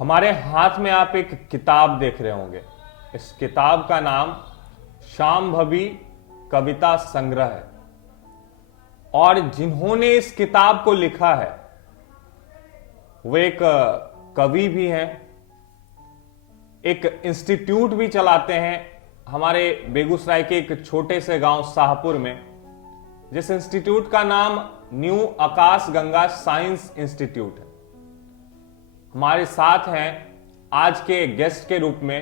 हमारे हाथ में आप एक किताब देख रहे होंगे। इस किताब का नाम शांभवी कविता संग्रह है और जिन्होंने इस किताब को लिखा है वो एक कवि भी हैं, एक इंस्टीट्यूट भी चलाते हैं हमारे बेगूसराय के एक छोटे से गांव शाहपुर में, जिस इंस्टीट्यूट का नाम न्यू आकाश गंगा साइंस इंस्टीट्यूट है। हमारे साथ हैं आज के गेस्ट के रूप में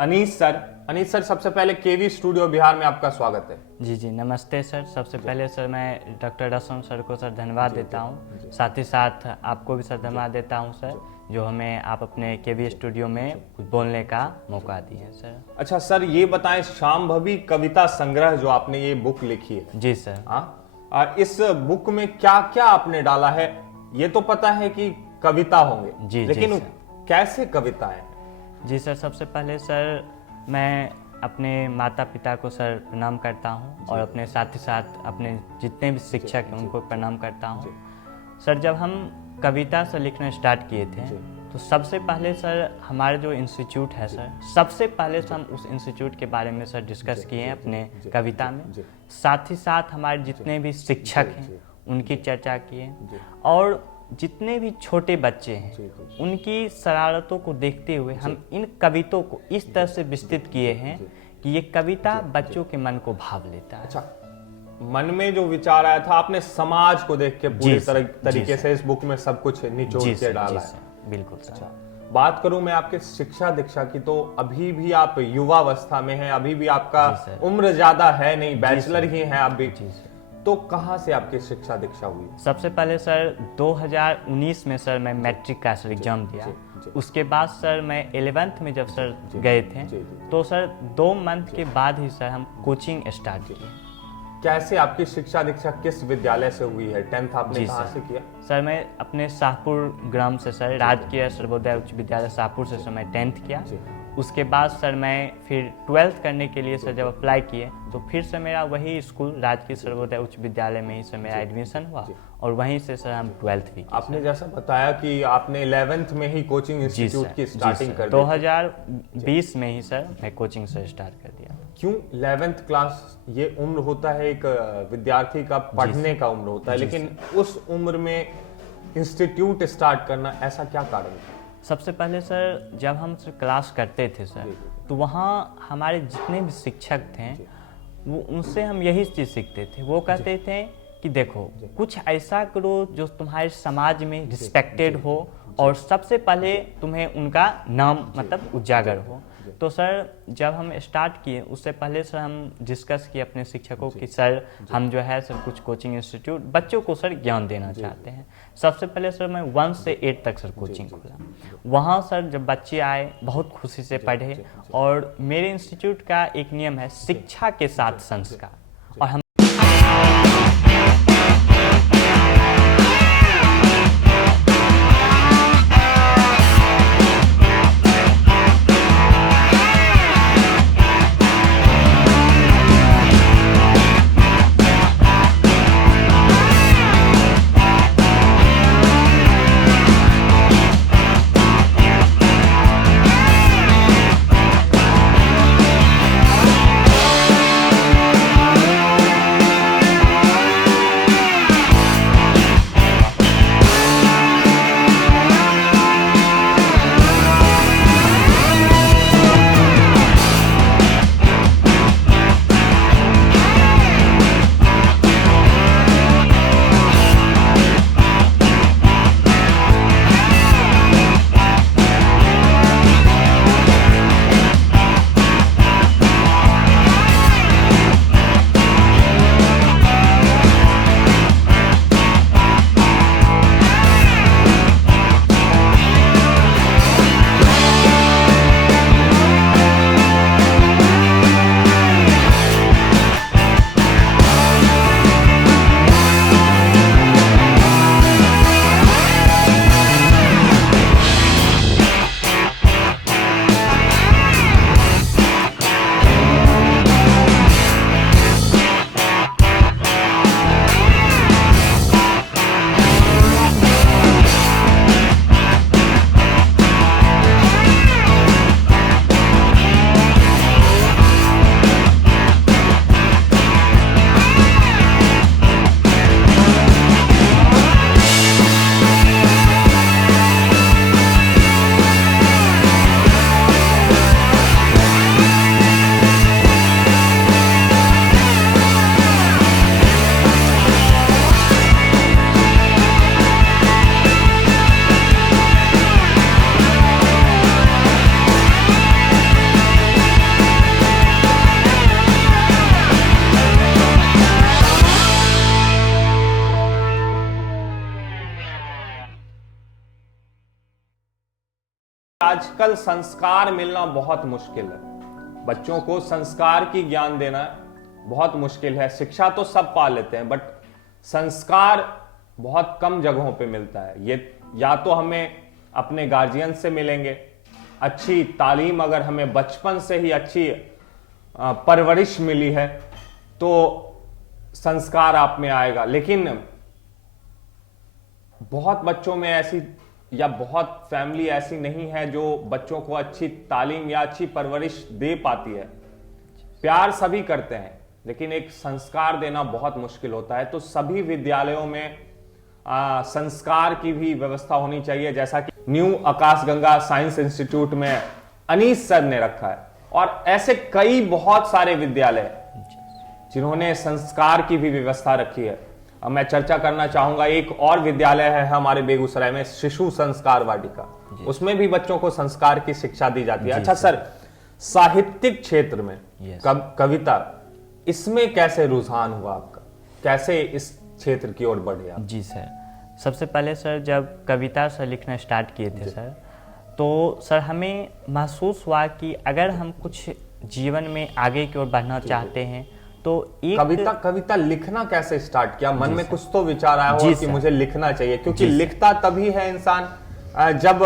अनीस सर। अनीस सर, सबसे पहले केवी स्टूडियो बिहार में आपका स्वागत है। जी नमस्ते सर। सबसे पहले सर मैं डॉक्टर रसन सर को सर धन्यवाद देता हूँ, साथ ही साथ आपको भी सर धन्यवाद देता हूँ सर, जो हमें आप अपने केवी स्टूडियो में बोलने का मौका दिए हैं सर। अच्छा सर, ये बताएं, शांभवी कविता संग्रह जो आपने ये बुक लिखी है। जी सर। इस बुक में क्या क्या आपने डाला है? ये तो पता है कि कविता होंगे जी, लेकिन जी कैसे कविता है? जी सर, सबसे पहले सर मैं अपने माता पिता को सर प्रणाम करता हूँ और अपने साथ ही साथ अपने जितने भी शिक्षक हैं उनको प्रणाम करता हूँ। सर जब हम कविता से लिखना स्टार्ट किए थे तो सबसे पहले सर हमारे जो इंस्टीट्यूट है सर, सबसे पहले से हम उस इंस्टीट्यूट के बारे में सर डिस्कस किए हैं अपने कविता में। साथ ही साथ हमारे जितने भी शिक्षक हैं उनकी चर्चा किए और जितने भी छोटे बच्चे हैं उनकी शरारतों को देखते हुए हम इन कविताओं को इस तरह से विस्तृत किए हैं कि ये कविता बच्चों के मन को भाव लेता है। अच्छा, मन में जो विचार आया था आपने समाज को देख के पूरी तरीके से इस बुक में सब कुछ निचोड़ के डाला है। बिल्कुल सर। अच्छा, बात करूं मैं आपके शिक्षा दीक्षा की, तो अभी भी आप युवावस्था में हैं, अभी भी आपका उम्र ज्यादा है नहीं, बैचलर ही हैं आप भी। तो कहाँ से आपकी शिक्षा दीक्षा हुई? सबसे पहले सर 2019 में सर मैं मैट्रिक का सर एग्जाम दिया। उसके बाद सर मैं 11th में जब सर गए थे तो सर 2 मंथ के बाद ही सर हम कोचिंग स्टार्ट किए। कैसे आपकी शिक्षा दीक्षा किस विद्यालय से हुई है? 10th आपने कहाँ से किया? सर मैं अपने शाहपुर ग्राम से सर, राजकीय सर्वोदय उच्च विद्यालय शाहपुर से सर मैं 10th किया। उसके बाद सर मैं फिर 12th करने के लिए सर जब अप्लाई किए तो फिर से मेरा वही स्कूल राजकीय सर्वोदय उच्च विद्यालय में ही सर मेरा एडमिशन हुआ और वहीं से सर हम 12th भी किए। आपने जैसा बताया कि आपने 11th में ही कोचिंग इंस्टीट्यूट की स्टार्टिंग कर दी। 2020 में ही सर मैं कोचिंग से स्टार्ट कर दिया। क्यों 11th क्लास? ये उम्र होता है एक विद्यार्थी का पढ़ने का उम्र होता है, लेकिन उस उम्र में इंस्टीट्यूट स्टार्ट करना, ऐसा क्या कारण था? सबसे पहले सर जब हम सर क्लास करते थे सर तो वहाँ हमारे जितने भी शिक्षक थे वो उनसे हम यही चीज़ सीखते थे। वो कहते थे कि देखो कुछ ऐसा करो जो तुम्हारे समाज में रिस्पेक्टेड हो और सबसे पहले तुम्हें उनका नाम मतलब उजागर हो। तो सर जब हम स्टार्ट किए उससे पहले सर हम डिस्कस किए अपने शिक्षकों कि सर हम जो है सर कुछ कोचिंग इंस्टीट्यूट बच्चों को सर ज्ञान देना चाहते हैं। सबसे पहले सर मैं 1 से 8 तक सर कोचिंग खोला। वहाँ सर जब बच्चे आए बहुत खुशी से पढ़े और मेरे इंस्टीट्यूट का एक नियम है शिक्षा के साथ संस्कार, और हम आजकल संस्कार मिलना बहुत मुश्किल है। बच्चों को संस्कार की ज्ञान देना बहुत मुश्किल है। शिक्षा तो सब पा लेते हैं, बट संस्कार बहुत कम जगहों पे मिलता है। ये या तो हमें अपने गार्जियन से मिलेंगे, अच्छी तालीम अगर हमें बचपन से ही अच्छी परवरिश मिली है तो संस्कार आप में आएगा। लेकिन बहुत बच्चों में ऐसी या बहुत फैमिली ऐसी नहीं है जो बच्चों को अच्छी तालीम या अच्छी परवरिश दे पाती है। प्यार सभी करते हैं, लेकिन एक संस्कार देना बहुत मुश्किल होता है। तो सभी विद्यालयों में संस्कार की भी व्यवस्था होनी चाहिए, जैसा कि न्यू आकाशगंगा साइंस इंस्टीट्यूट में अनीस सर ने रखा है। और ऐसे कई बहुत सारे विद्यालय जिन्होंने संस्कार की भी व्यवस्था रखी है। अब मैं चर्चा करना चाहूंगा, एक और विद्यालय है हमारे बेगूसराय में, शिशु संस्कार वाटिका। उसमें भी बच्चों को संस्कार की शिक्षा दी जाती है। अच्छा सर, साहित्यिक क्षेत्र में कविता, इसमें कैसे रुझान हुआ आपका, कैसे इस क्षेत्र की ओर बढ़े आप? जी सर, सबसे पहले सर जब कविता सर लिखना स्टार्ट किए थे सर, तो सर हमें महसूस हुआ कि अगर हम कुछ जीवन में आगे की ओर बढ़ना चाहते हैं तो एक कविता लिखना कैसे स्टार्ट किया? मन में कुछ तो विचार आया हो कि मुझे लिखना चाहिए, क्योंकि लिखता तभी है इंसान जब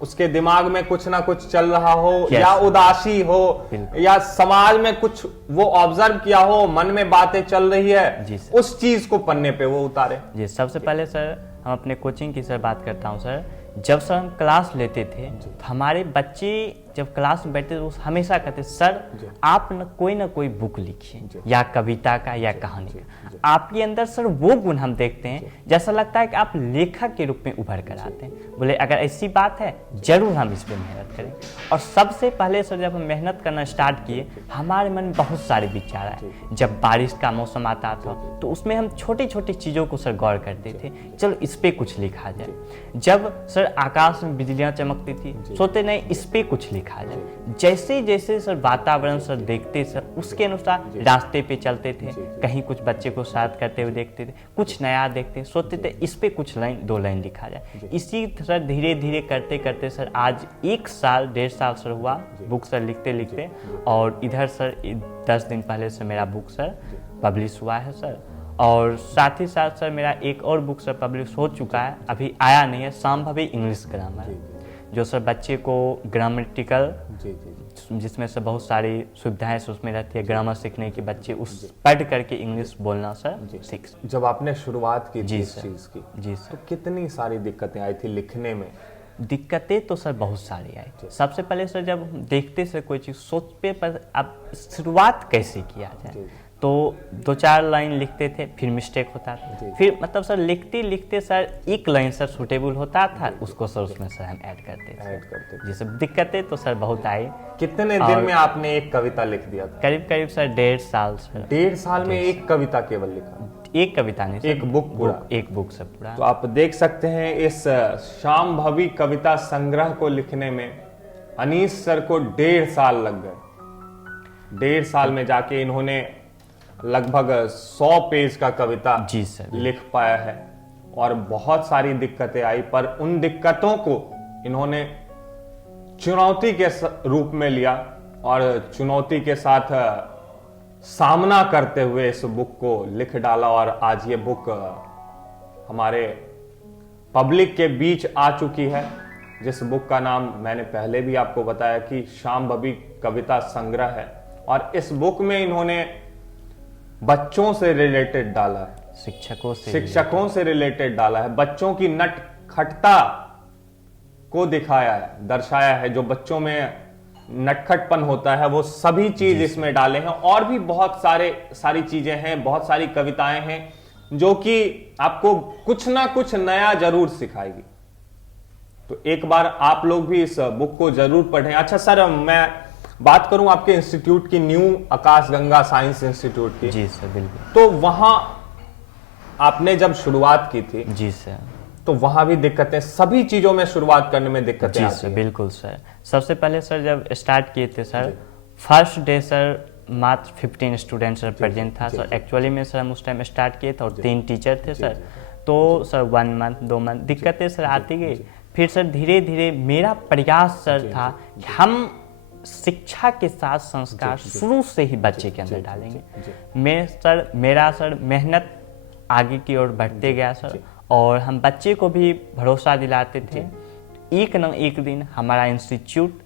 उसके दिमाग में कुछ ना कुछ चल रहा हो, या उदासी हो, या समाज में कुछ वो ऑब्जर्व किया हो, मन में बातें चल रही है, उस चीज को पन्ने पे वो उतारे। जी, सबसे पहले सर हम अपने कोचिंग की सर बात करता हूँ सर। जब सर हम क्लास लेते थे तो हमारे बच्चे जब क्लास में बैठते थे वो हमेशा कहते सर आप न कोई बुक लिखिए, या कविता का या कहानी का। आपके अंदर सर वो गुण हम देखते हैं, जैसा लगता है कि आप लेखक के रूप में उभर कर आते हैं। बोले अगर ऐसी बात है जरूर हम इस पर मेहनत करें। और सबसे पहले सर जब हम मेहनत करना स्टार्ट किए, हमारे मन में बहुत सारे विचार आए। जब बारिश का मौसम आता था तो उसमें हम छोटी छोटी चीज़ों को सर गौर करते थे, चलो इस पर कुछ लिखा जाए। जब सर आकाश में बिजलियां चमकती थी, सोचते नहीं इस पे कुछ लिखा जाए। जैसे जैसे सर वातावरण सर देखते सर, उसके अनुसार रास्ते पे चलते थे, कहीं कुछ बच्चे को साथ करते हुए देखते थे, कुछ नया देखते, सोचते थे इस पे कुछ लाइन 2 लाइन लिखा जाए। इसी सर धीरे धीरे करते करते सर आज 1 साल 1.5 साल सर हुआ बुक सर लिखते लिखते। और इधर सर 10 दिन पहले से मेरा बुक सर पब्लिश हुआ है सर। और साथ ही साथ सर मेरा एक और बुक सर पब्लिश हो चुका है, अभी आया नहीं है, शांभवी इंग्लिश ग्रामर, जो सर बच्चे को ग्रामेटिकल, जिसमें से बहुत सारी सुविधाएं उसमें रहती है ग्रामर सीखने की, बच्चे उस पढ़ करके इंग्लिश बोलना सर सीख। जब आपने शुरुआत की थी इस चीज की, जी सर, तो कितनी सारी दिक्कतें आई थी लिखने में? दिक्कतें तो सर बहुत सारी आई। सबसे पहले सर जब देखते सर कोई चीज़ सोचते पर अब शुरुआत कैसे किया जाए, तो 2-4 लाइन लिखते थे, फिर मिस्टेक होता था, फिर मतलब सर लिखते लिखते सर 1 लाइन सर सूटेबल होता था, उसको सर उसमें सर हम ऐड करते थे। ये सब दिक्कतें तो सर बहुत आई। कितने दिन में आपने एक कविता लिख दिया था? करीब करीब सर 1.5 साल सर। 1.5 साल में एक कविता केवल लिखा? एक कविता नहीं, एक बुक पूरा? एक बुक से पूरा। तो आप देख सकते हैं इस शांभवी कविता संग्रह को लिखने में अनीस सर को 1.5 साल लग गए। 1.5 साल में जाके इन्होंने लगभग 100 पेज का कविता जी सर लिख पाया है। और बहुत सारी दिक्कतें आई, पर उन दिक्कतों को इन्होंने चुनौती के रूप में लिया और चुनौती के साथ सामना करते हुए इस बुक को लिख डाला। और आज ये बुक हमारे पब्लिक के बीच आ चुकी है, जिस बुक का नाम मैंने पहले भी आपको बताया कि शांभवी कविता संग्रह है। और इस बुक में इन्होंने बच्चों से रिलेटेड डाला है, शिक्षकों से रिलेटेड डाला है, बच्चों की नटखटता को दिखाया है, दर्शाया है। जो बच्चों में नटखटपन होता है वो सभी चीज इसमें डाले हैं। और भी बहुत सारी चीजें हैं, बहुत सारी कविताएं हैं जो कि आपको कुछ ना कुछ नया जरूर सिखाएगी। तो एक बार आप लोग भी इस बुक को जरूर पढ़ें। अच्छा सर, मैं बात करूं आपके इंस्टीट्यूट की, न्यू आकाशगंगा साइंस इंस्टीट्यूट की। जी सर बिल्कुल। तो वहां आपने जब शुरुआत की थी, जी सर, तो वहां भी दिक्कतें, सभी चीजों में शुरुआत करने में दिक्कतें आती हैं? बिल्कुल सर। सबसे पहले सर जब स्टार्ट किए थे सर, फर्स्ट डे सर मात्र 15 स्टूडेंट सर प्रेजेंट था सर। एक्चुअली में सर हम उस टाइम स्टार्ट किए थे और 3 टीचर थे सर। तो सर 1 मंथ 2 मंथ दिक्कतें सर आती गई। फिर सर धीरे धीरे मेरा प्रयास सर था कि हम शिक्षा के साथ संस्कार शुरू से ही बच्चे के अंदर डालेंगे। मेरा सर मेहनत आगे की ओर बढ़ते गया सर, और हम बच्चे को भी भरोसा दिलाते थे एक न एक दिन हमारा इंस्टीट्यूट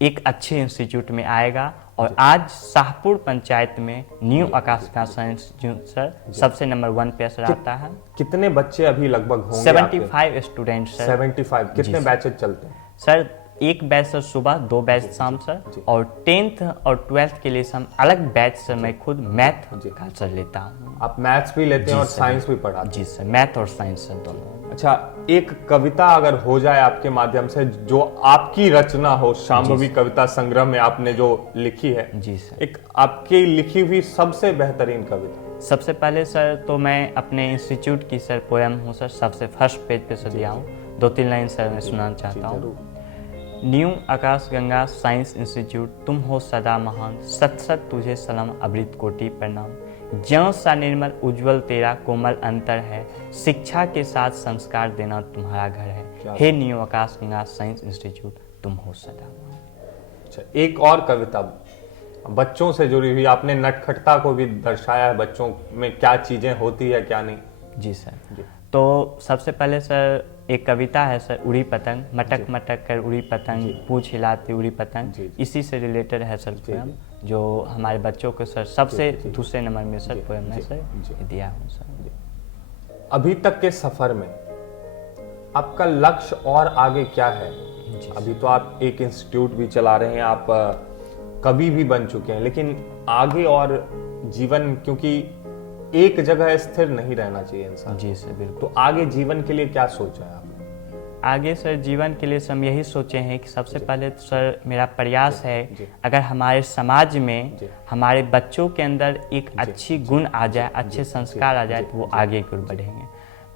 एक अच्छे इंस्टीट्यूट में आएगा। और आज शाहपुर पंचायत में न्यू आकाश साइंस इंस्टीट्यूट सर सबसे नंबर 1 पे सर आता है। कितने बच्चे अभी लगभग होंगे? 75 स्टूडेंट सर। 75। कितने बैचेज चलते हैं सर? एक बैच सर सुबह, 2 बैच शाम सर, और 10th और 12th के लिए हम अलग बैच सर मैं खुद मैथ का सर लेता हूँ। आप मैथ्स भी लेते हैं और साइंस भी पढ़ाते हैं? जी सर, मैथ और साइंस सर दोनों। अच्छा, एक कविता अगर हो जाए आपके माध्यम से जो आपकी रचना हो, शांभवी कविता संग्रह में आपने जो लिखी है। जी सर। एक आपकी लिखी हुई सबसे बेहतरीन कविता। सबसे पहले सर तो मैं अपने इंस्टीट्यूट की सर पोएम हूँ सर, सबसे फर्स्ट पेज पे सर दिया हूँ। 2-3 लाइन सर मैं सुनाना चाहता हूँ। न्यू आकाश गंगा साइंस इंस्टीट्यूट, तुम हो सदा महान, सत सत तुझे सलाम अमृत कोटि प्रणाम। ज्यों सा निर्मल उज्जवल तेरा कोमल अंतर है, शिक्षा के साथ संस्कार देना तुम्हारा घर है। हे न्यू आकाश गंगा साइंस इंस्टीट्यूट, तुम हो सदा महान। अच्छा, एक और कविता बच्चों से जुड़ी हुई, आपने नटखटता को भी दर्शाया है, बच्चों में क्या चीजें होती है क्या नहीं। जी सर। तो सबसे पहले सर एक कविता है सर, उड़ी पतंग, मटक मटक कर उड़ी पतंग, पूछ हिलाती उड़ी पतंग। इसी से रिलेटेड है सर पोएम, जो हमारे बच्चों को सर सबसे दूसरे नंबर में सर पोएम में सर दिया हूँ सर। अभी तक के सफर में आपका लक्ष्य और आगे क्या है? अभी तो आप एक इंस्टीट्यूट भी चला रहे हैं, आप कवि भी बन चुके हैं, लेकिन आगे और जीवन, क्योंकि एक जगह स्थिर नहीं रहना चाहिए इंसान। जी सर, बिल्कुल। तो आगे जीवन के लिए क्या सोचा है आपने? आगे सर जीवन के लिए हम यही सोचे हैं कि सबसे पहले तो सर मेरा प्रयास है, अगर हमारे समाज में हमारे बच्चों के अंदर एक अच्छी गुण आ जाए, अच्छे संस्कार आ जाए, तो वो आगे की ओर बढ़ेंगे।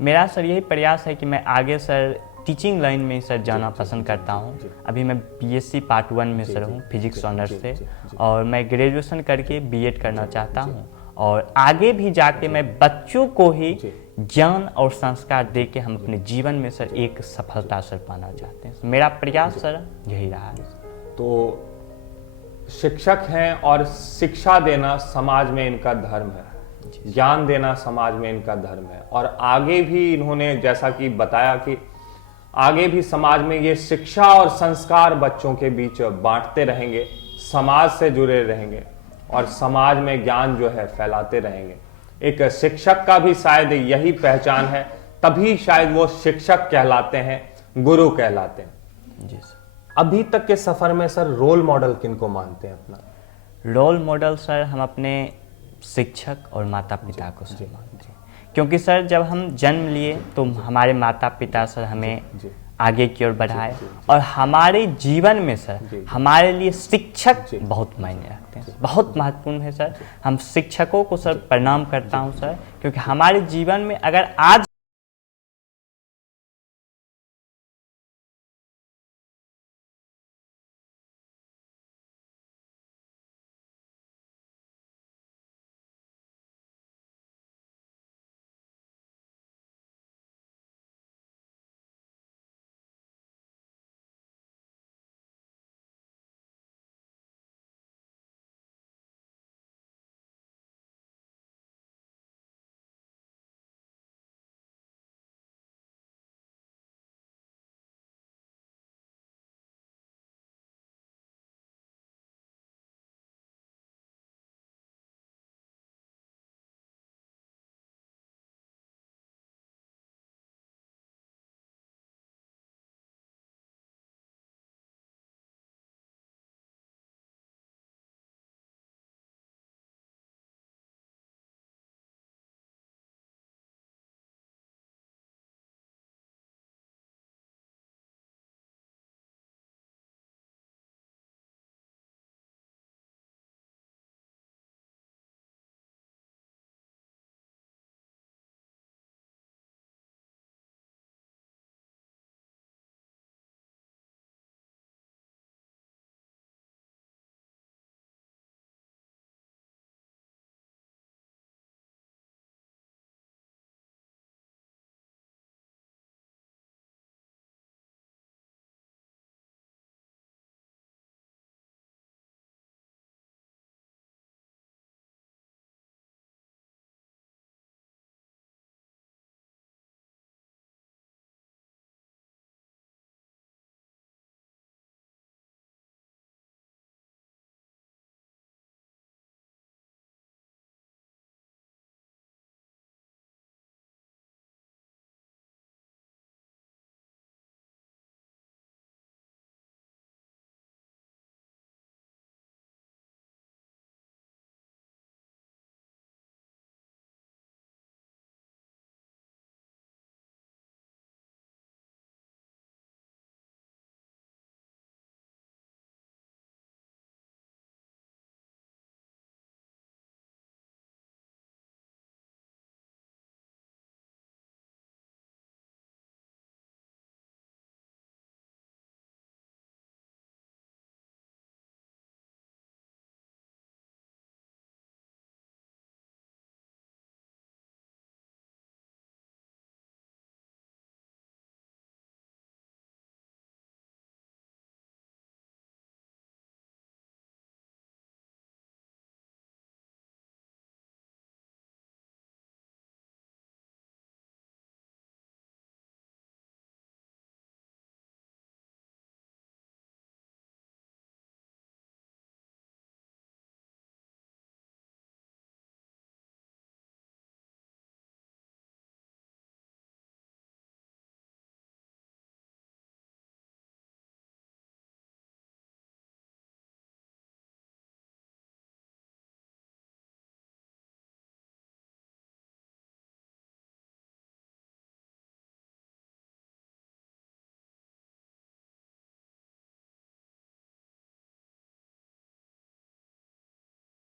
मेरा सर यही प्रयास है कि मैं आगे सर टीचिंग लाइन में सर जाना पसंद करता हूँ। अभी मैं BSc पार्ट 1 में सर हूँ, फिजिक्स ऑनर्स से, और मैं ग्रेजुएशन करके B.Ed करना चाहता हूँ। और आगे भी जाके मैं बच्चों को ही ज्ञान और संस्कार दे के हम अपने जीवन में सर एक सफलता सर पाना चाहते हैं। मेरा प्रयास सर यही रहा है। तो शिक्षक हैं और शिक्षा देना समाज में इनका धर्म है, ज्ञान देना समाज में इनका धर्म है, और आगे भी इन्होंने जैसा कि बताया कि आगे भी समाज में ये शिक्षा और संस्कार बच्चों के बीच बांटते रहेंगे, समाज से जुड़े रहेंगे और समाज में ज्ञान जो है फैलाते रहेंगे। एक शिक्षक का भी शायद यही पहचान है, तभी शायद वो शिक्षक कहलाते हैं, गुरु कहलाते हैं। जी सर। अभी तक के सफर में सर रोल मॉडल किनको मानते हैं अपना? रोल मॉडल सर हम अपने शिक्षक और माता पिता को सर मानते हैं, क्योंकि सर जब हम जन्म लिए तो हमारे माता पिता सर हमें आगे की ओर बढ़ाए, और हमारे जीवन में सर हमारे लिए शिक्षक बहुत मायने रखते हैं, बहुत महत्वपूर्ण है सर। हम शिक्षकों को सर प्रणाम करता हूं सर, क्योंकि हमारे जीवन में अगर आज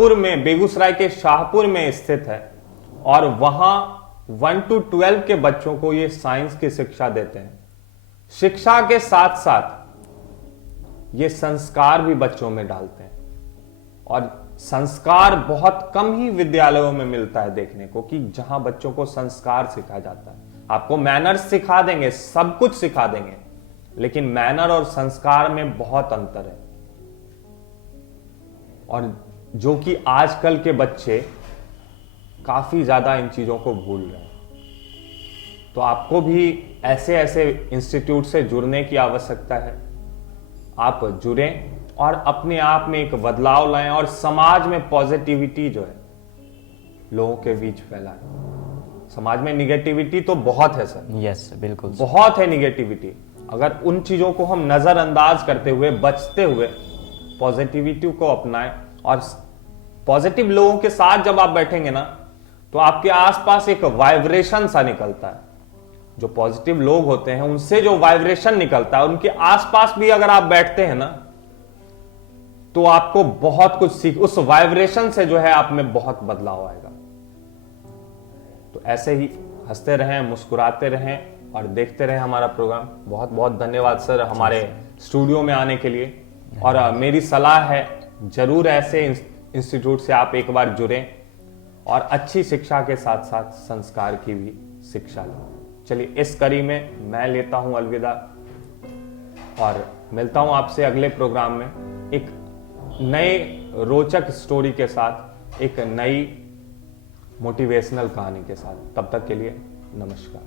में, बेगूसराय के शाहपुर में स्थित है और वहां 1 to 12 के बच्चों को ये साइंस की शिक्षा देते हैं। शिक्षा के साथ साथ ये संस्कार भी बच्चों में डालते हैं और संस्कार बहुत कम ही विद्यालयों में मिलता है देखने को कि जहां बच्चों को संस्कार सिखाया जाता है। आपको मैनर्स सिखा देंगे, सब कुछ सिखा देंगे, लेकिन मैनर और संस्कार में बहुत अंतर है। और जो कि आजकल के बच्चे काफी ज्यादा इन चीजों को भूल रहे हैं। तो आपको भी ऐसे ऐसे इंस्टीट्यूट से जुड़ने की आवश्यकता है। आप जुड़ें और अपने आप में एक बदलाव लाएं और समाज में पॉजिटिविटी जो है लोगों के बीच फैलाएं। समाज में निगेटिविटी तो बहुत है सर, यस बिल्कुल बहुत है निगेटिविटी। अगर उन चीजों को हम नजरअंदाज करते हुए, बचते हुए पॉजिटिविटी को अपनाएं और पॉजिटिव लोगों के साथ जब आप बैठेंगे ना, तो आपके आसपास एक वाइब्रेशन सा निकलता है। जो पॉजिटिव लोग होते हैं उनसे जो वाइब्रेशन निकलता है, उनके आसपास भी अगर आप बैठते हैं ना, तो आपको बहुत कुछ सीख, उस वाइब्रेशन से जो है आप में बहुत बदलाव आएगा। तो ऐसे ही हंसते रहें, मुस्कुराते रहें और देखते रहें हमारा प्रोग्राम। बहुत बहुत धन्यवाद सर हमारे स्टूडियो में आने के लिए। और मेरी सलाह है, जरूर ऐसे इंस्टीट्यूट से आप एक बार जुड़ें और अच्छी शिक्षा के साथ साथ संस्कार की भी शिक्षा लें। चलिए, इस कड़ी में मैं लेता हूं अलविदा और मिलता हूं आपसे अगले प्रोग्राम में एक नए रोचक स्टोरी के साथ, एक नई मोटिवेशनल कहानी के साथ। तब तक के लिए नमस्कार।